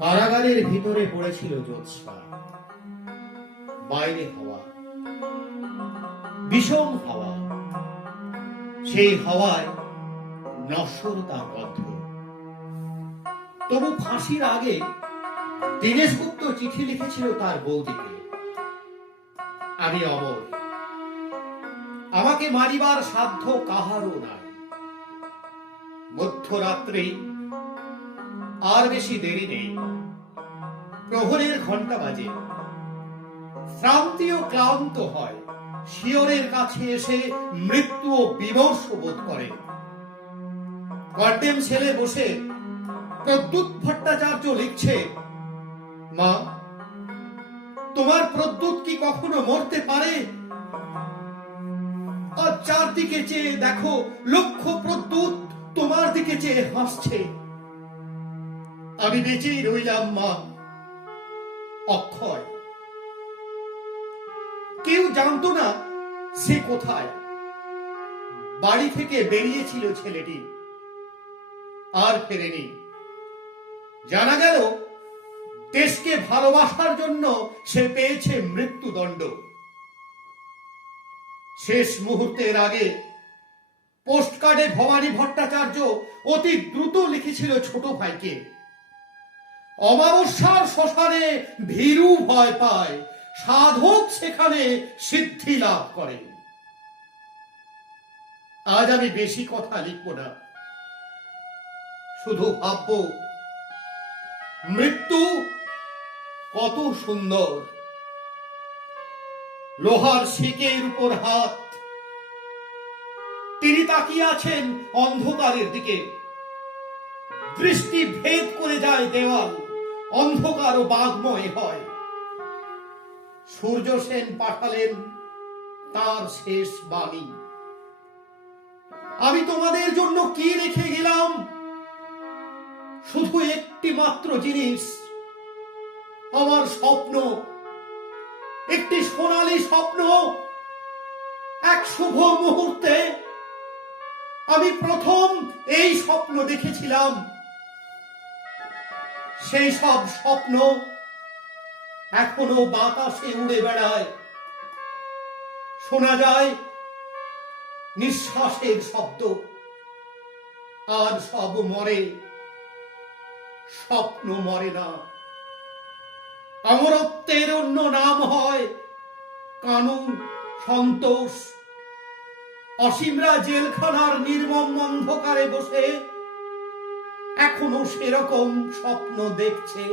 কারাগারের ভিতরে পড়েছিল জ্যোৎস্না। বাইরে হাওয়া। বিষম হাওয়া। সেই হাওয়ায় নশ্বর তার গন্ধ তবু ফাঁসির আগে দীনেশ গুপ্ত চিঠি লিখেছিল তার বৌদিকে। আমি অমর। আমাকে মারিবার সাধ্য কাহারও নাই। মধ্যরাত্রে আর বেশি দেরি নেই। প্রহরের ঘণ্টা বাজে। শ্রান্তিও ক্লান্ত হয়। শিয়রের কাছে এসে মৃত্যু ও বিমর্ষ বোধ করে। কর্ডেম ছেলে বসে প্রদ্যুৎ ভট্টাচার্য লিখছে, মা, তোমার প্রদ্যুৎ কি কখনো মরতে পারে? আর চারদিকে চেয়ে দেখো, লক্ষ প্রদ্যুৎ তোমার দিকে চেয়ে হাসছে। আমি বেঁচেই রইলাম, মা। অক্ষয়। কেউ জানতো না সে কোথায়। বাড়ি থেকে বেরিয়েছিল ছেলেটি। আর ফেরেনি। জানা গেল, দেশকে ভালোবাসার জন্য সে পেয়েছে মৃত্যুদণ্ড। শেষ মুহূর্তের আগে পোস্টকার্ডে ভবানী ভট্টাচার্য অতি দ্রুত লিখেছিল ছোট ভাইকে। অমাবস্যার শ্মশানে ভীরু ভয় পায়। সাধক সেখানে সিদ্ধি লাভ করে। আজ আমি বেশি কথা লিখব না। শুধু ভাববো, মৃত্যু কত সুন্দর। লোহার শিকের উপর হাত। তিনি তাকিয়ে আছেন অন্ধকারের দিকে। দৃষ্টি ভেদ করে যায় দেওয়াল। অন্ধকার ও বাঘময় হয়। সূর্য সেন পাঠালেন তার শেষ বাণী। আমি তোমাদের জন্য কি রেখে গেলাম? শুধু একটি মাত্র জিনিস। আমার স্বপ্ন, একটি সোনালি স্বপ্ন। এক শুভ মুহূর্তে আমি প্রথম এই স্বপ্ন দেখেছিলাম। সেই সব স্বপ্ন এখনও বাতাসে উড়ে বেড়ায়। শোনা যায় নিঃশ্বাসের শব্দ, আর সব মরে, স্বপ্ন মরে না। অমরত্বের অন্য নাম হয় কানুন, সন্তোষ। অসীমরা জেলখানার নির্মম অন্ধকারে বসে এখনও সেরকম স্বপ্ন দেখছে।